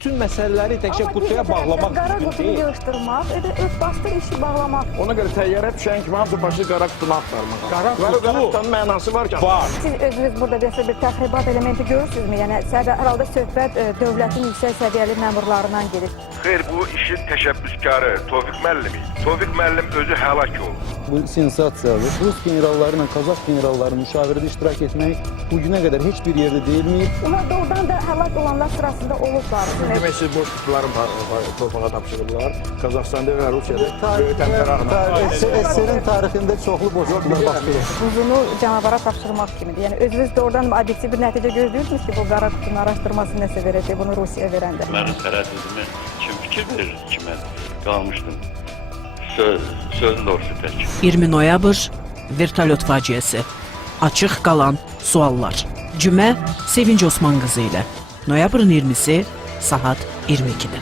Bütün məsələləri təkcə qutuya bağlamaq qara mümkün qutunu deyil. yığışdırmaq, örtbasdır işi bağlamaq. Ona görə təyyarə düşən kimi hamısı başı qara qutunu axtarmaq. Qara Qara qutu qutunun mənası var ki. var. Siz özünüz burada bir təxribat elementi görürsünüzmü? Yəni herhalde söhbət dövlətin yüksək səviyyəli məmurlarından gedir. Xeyr, bu işin təşəbbüskarı Tofiq müəllim idi. Tofiq müəllim özü həlak oldu. Bu sensasiyadır. Rus generalları ilə Kazak generalları müşavirədə iştirak etmək bu günə qədər heç bir yerdə deyilməyib. Onlar doğrudan da həlak olanlar sırasında olublar. Demək ki, bu qutuların torpağa tapşırırlar. Qazaxstanda və Rusiyada böyük təmtəraqla. SSR-in tarixində çoxlu boşluqlar baş verir. Buzunu canavara tapşırmaq kimidir. Yəni özünüz doğrudan obyektiv bir nəticə gözləyirsiniz ki, bu qara qutunun araşdırması nəsə verəcək bunu Rusiya verəndə. Mənim tərəddüdümü kim fikir verir ki, mən qalmışdım. Sözün doğrusu tək. 20 noyabr vertolyot faciəsi. Açıq qalan suallar. Cümə Sevinç Osman qızı ilə. Noyabrın 20-si saat 22-də.